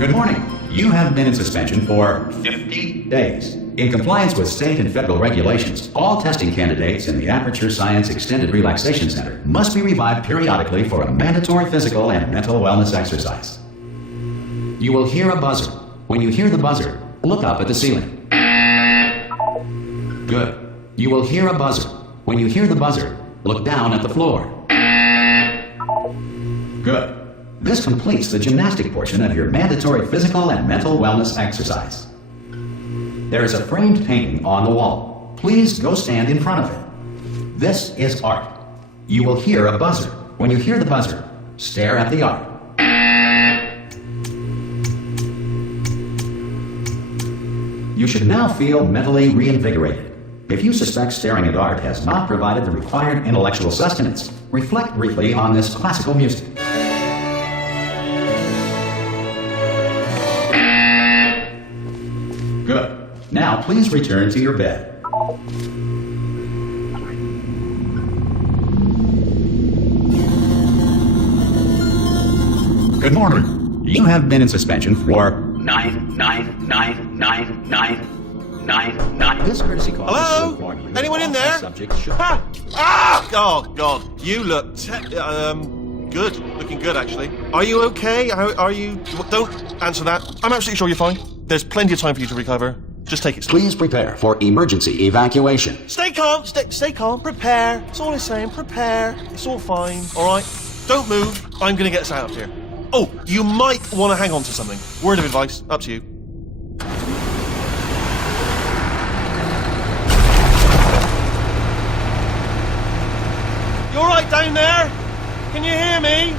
Good morning. You have been in suspension for 50 days. In compliance with state and federal regulations, all testing candidates in the Aperture Science Extended Relaxation Center must be revived periodically for a mandatory physical and mental wellness exercise. You will hear a buzzer. When you hear the buzzer, look up at the ceiling. Good. You will hear a buzzer. When you hear the buzzer, look down at the floor. Good. This completes the gymnastic portion of your mandatory physical and mental wellness exercise. There is a framed painting on the wall. Please go stand in front of it. This is art. You will hear a buzzer. When you hear the buzzer, stare at the art. You should now feel mentally reinvigorated. If you suspect staring at art has not provided the required intellectual sustenance, reflect briefly on this classical music. Good. Now please return to your bed. Good morning. You have been in suspension for 9999999. This courtesy call. Hello? Anyone in there? Ha! Ah! Oh God, you look good. Looking good, actually. Are you okay? Are you? Don't answer that. I'm absolutely sure you're fine. There's plenty of time for you to recover. Just take it slow. Please prepare for emergency evacuation. Stay calm. Stay calm. Prepare. That's all I'm saying. Prepare. It's all fine. All right. Don't move. I'm gonna get us out of here. Oh, you might want to hang on to something. Word of advice. Up to you. You all right down there? Can you hear me?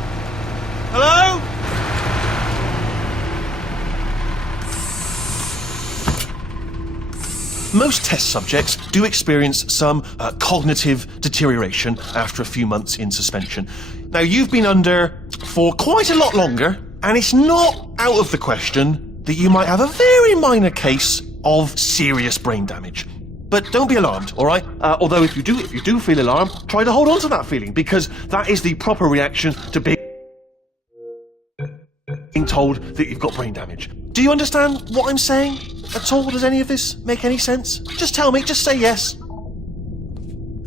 Hello? Most test subjects do experience some cognitive deterioration after a few months in suspension. Now, you've been under for quite a lot longer, and it's not out of the question that you might have a very minor case of serious brain damage. But don't be alarmed, all right? Although if you do feel alarmed, try to hold on to that feeling, because that is the proper reaction to being told that you've got brain damage. Do you understand what I'm saying at all? Does any of this make any sense? Just tell me, just say yes.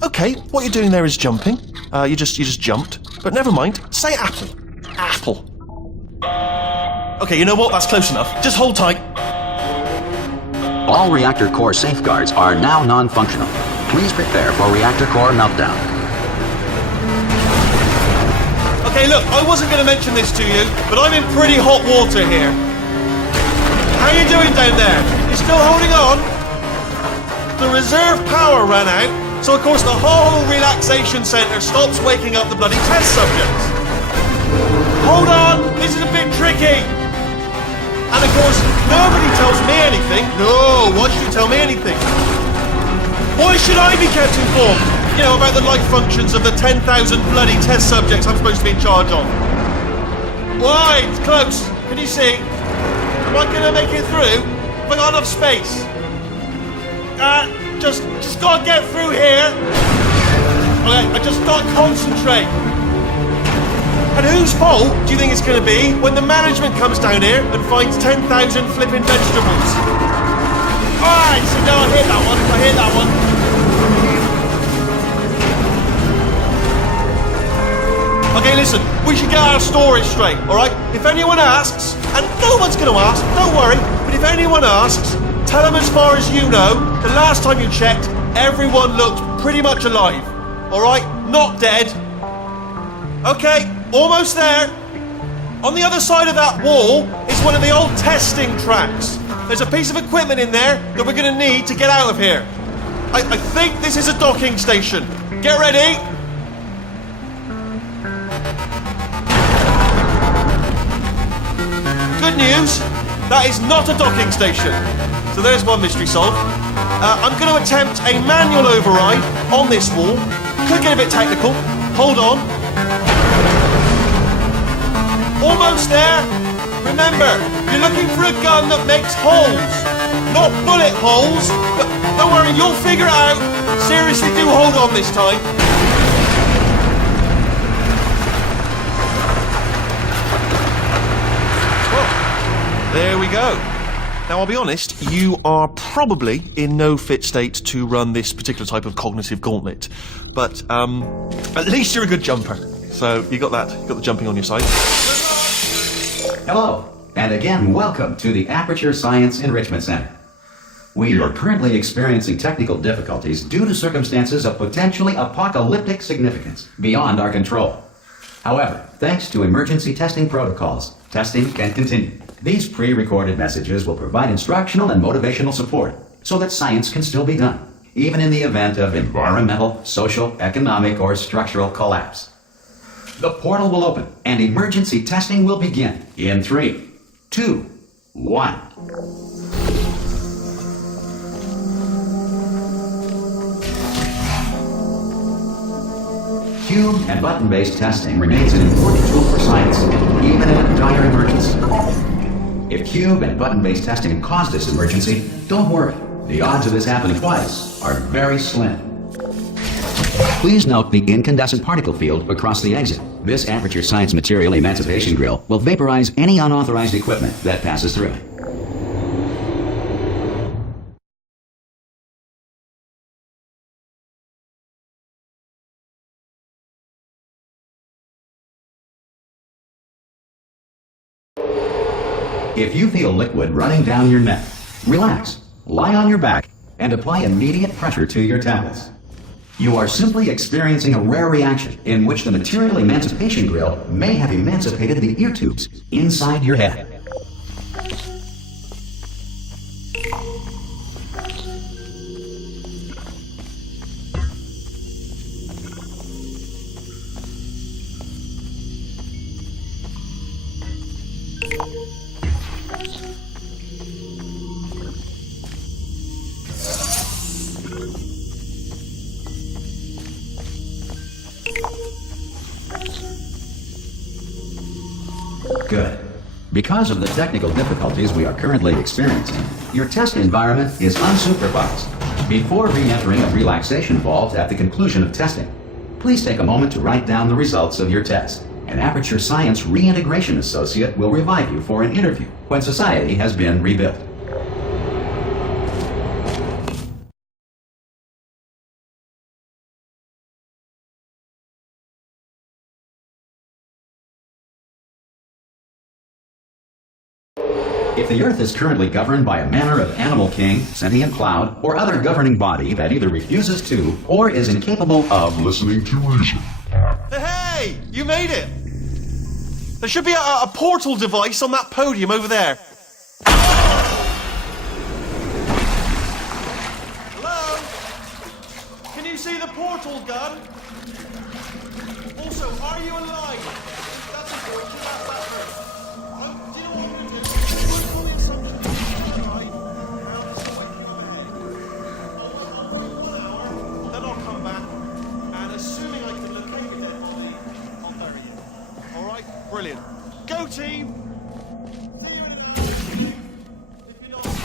Okay, what you're doing there is jumping. You just jumped. But never mind, say apple. Apple. Okay, you know what? That's close enough. Just hold tight. All reactor core safeguards are now non-functional. Please prepare for reactor core meltdown. Okay, look, I wasn't going to mention this to you, but I'm in pretty hot water here. How you doing down there? You still holding on? The reserve power ran out, so of course the whole relaxation centre stops waking up the bloody test subjects. Hold on, this is a bit tricky. And of course, nobody tells me anything. No, why should you tell me anything? Why should I be kept informed? You know, about the life functions of the 10,000 bloody test subjects I'm supposed to be in charge of. Why? It's close. Can you see? Am I gonna make it through? Have I got enough space? Just gotta get through here. Okay, I just gotta concentrate. And whose fault do you think it's gonna be when the management comes down here and finds 10,000 flipping vegetables? Alright, so now I hit that one. Okay, listen, we should get our story straight, alright? If anyone asks, and no one's gonna ask, don't worry, but if anyone asks, tell them as far as you know, the last time you checked, everyone looked pretty much alive, alright? Not dead. Okay, almost there. On the other side of that wall is one of the old testing tracks. There's a piece of equipment in there that we're gonna need to get out of here. I think this is a docking station. Get ready. Good news, that is not a docking station. So there's one mystery solved. I'm going to attempt a manual override on this wall. Could get a bit technical. Hold on. Almost there. Remember, you're looking for a gun that makes holes. Not bullet holes, but don't worry, you'll figure it out. Seriously, do hold on this time. There we go. Now, I'll be honest, you are probably in no fit state to run this particular type of cognitive gauntlet. But, at least you're a good jumper. So, you got that. You got the jumping on your side. Hello, and again, welcome to the Aperture Science Enrichment Center. We are currently experiencing technical difficulties due to circumstances of potentially apocalyptic significance beyond our control. However, thanks to emergency testing protocols, testing can continue. These pre-recorded messages will provide instructional and motivational support so that science can still be done, even in the event of environmental, social, economic, or structural collapse. The portal will open and emergency testing will begin in 3, 2, 1. Cube and button-based testing remains an important tool for science, even in a dire emergency. If cube and button-based testing caused this emergency, don't worry. The odds of this happening twice are very slim. Please note the incandescent particle field across the exit. This Aperture Science Material Emancipation Grill will vaporize any unauthorized equipment that passes through it. If you feel liquid running down your neck, relax, lie on your back, and apply immediate pressure to your temples. You are simply experiencing a rare reaction in which the Material Emancipation Grill may have emancipated the ear tubes inside your head. Good. Because of the technical difficulties we are currently experiencing, your test environment is unsupervised. Before re-entering a relaxation vault at the conclusion of testing, please take a moment to write down the results of your test. An Aperture Science Reintegration Associate will revive you for an interview when society has been rebuilt. If the Earth is currently governed by a manner of animal king, sentient cloud, or other governing body that either refuses to or is incapable of listening to reason. Hey! You made it! There should be a portal device on that podium over there. Hello? Can you see the portal gun? Also, are you alive? That's important. Just ask that first. Do you know what I'm going to do? I'm on the assumption that you're alive. Now this is waking you up ahead. I'll wait 1 hour, then I'll come back, and assuming I can locate your dead body, I'll bury you. Alright? Brilliant. Go team! See you in an hour. If you're not dead.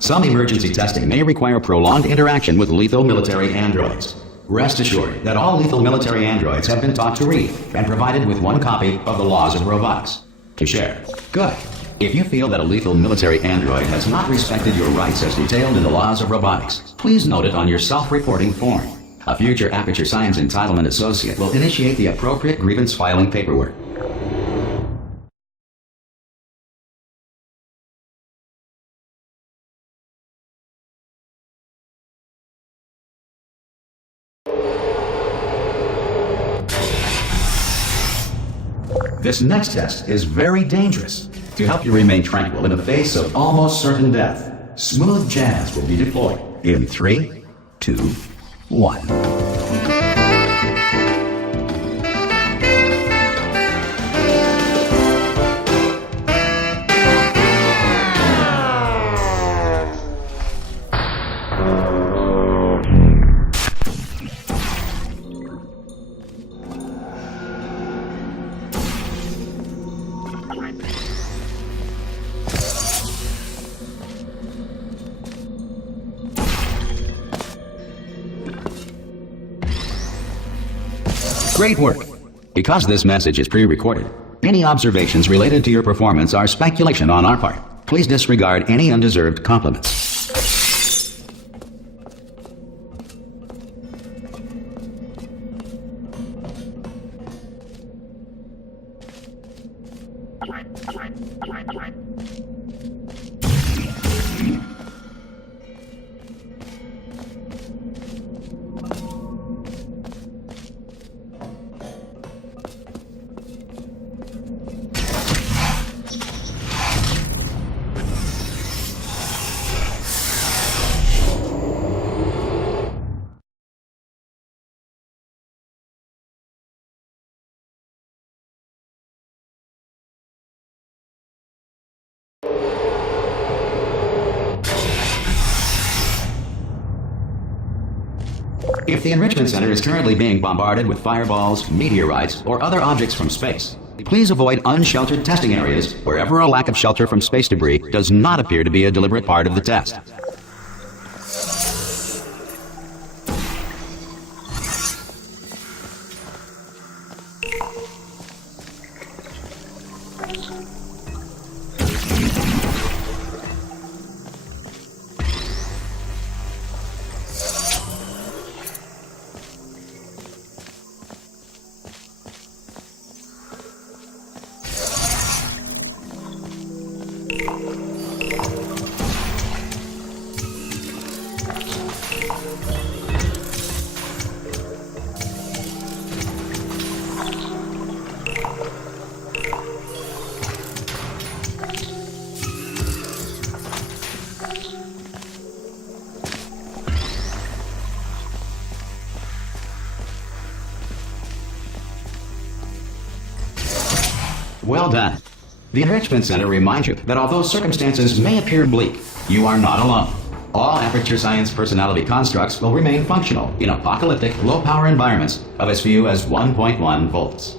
Some emergency testing may require prolonged interaction with lethal military androids. Rest assured that all lethal military androids have been taught to read and provided with 1 copy of the Laws of Robotics to share. Good. If you feel that a lethal military android has not respected your rights as detailed in the Laws of Robotics, please note it on your self-reporting form. A future Aperture Science Entitlement Associate will initiate the appropriate grievance filing paperwork. This next test is very dangerous. To help you remain tranquil in the face of almost certain death, smooth jazz will be deployed in 3, 2, 1. Great work. Because this message is pre-recorded, any observations related to your performance are speculation on our part. Please disregard any undeserved compliments. If the Enrichment Center is currently being bombarded with fireballs, meteorites, or other objects from space, please avoid unsheltered testing areas wherever a lack of shelter from space debris does not appear to be a deliberate part of the test. Well done. The Enrichment Center reminds you that although circumstances may appear bleak, you are not alone. All Aperture Science personality constructs will remain functional in apocalyptic, low-power environments of as few as 1.1 volts.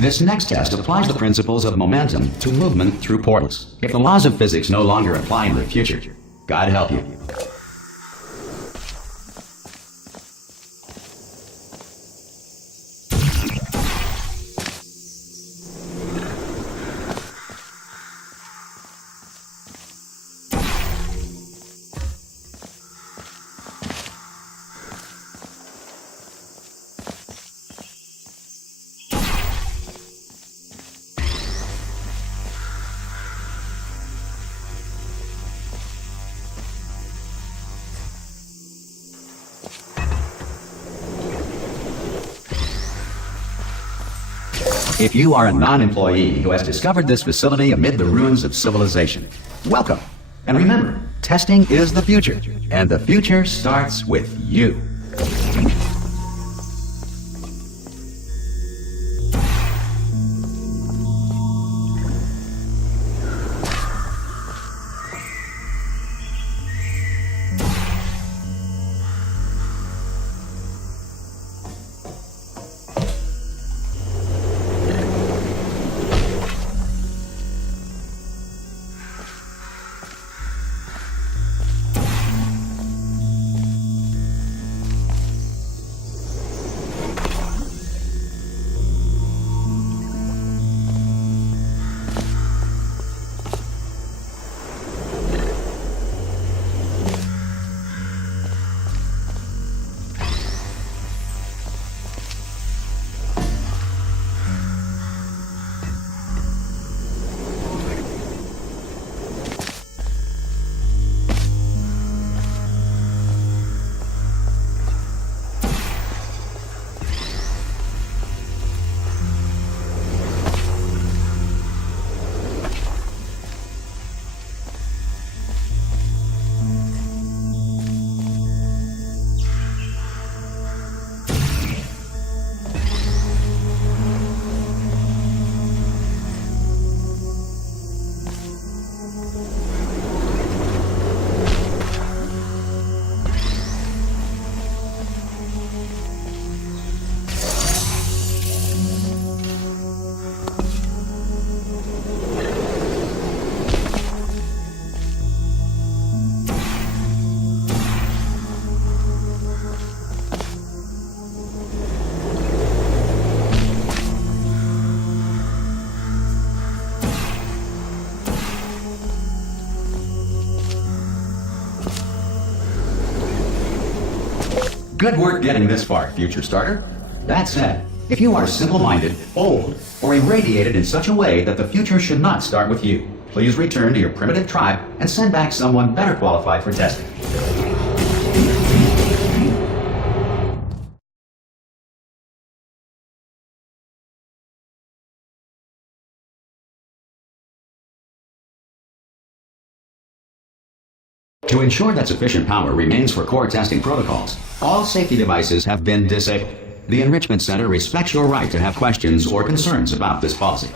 This next test applies the principles of momentum to movement through portals. If the laws of physics no longer apply in the future, God help you. If you are a non-employee who has discovered this facility amid the ruins of civilization, welcome. And remember, testing is the future, and the future starts with you. Good work getting this far, future starter. That said, if you are simple-minded, old, or irradiated in such a way that the future should not start with you, please return to your primitive tribe and send back someone better qualified for testing. To ensure that sufficient power remains for core testing protocols, all safety devices have been disabled. The Enrichment Center respects your right to have questions or concerns about this policy.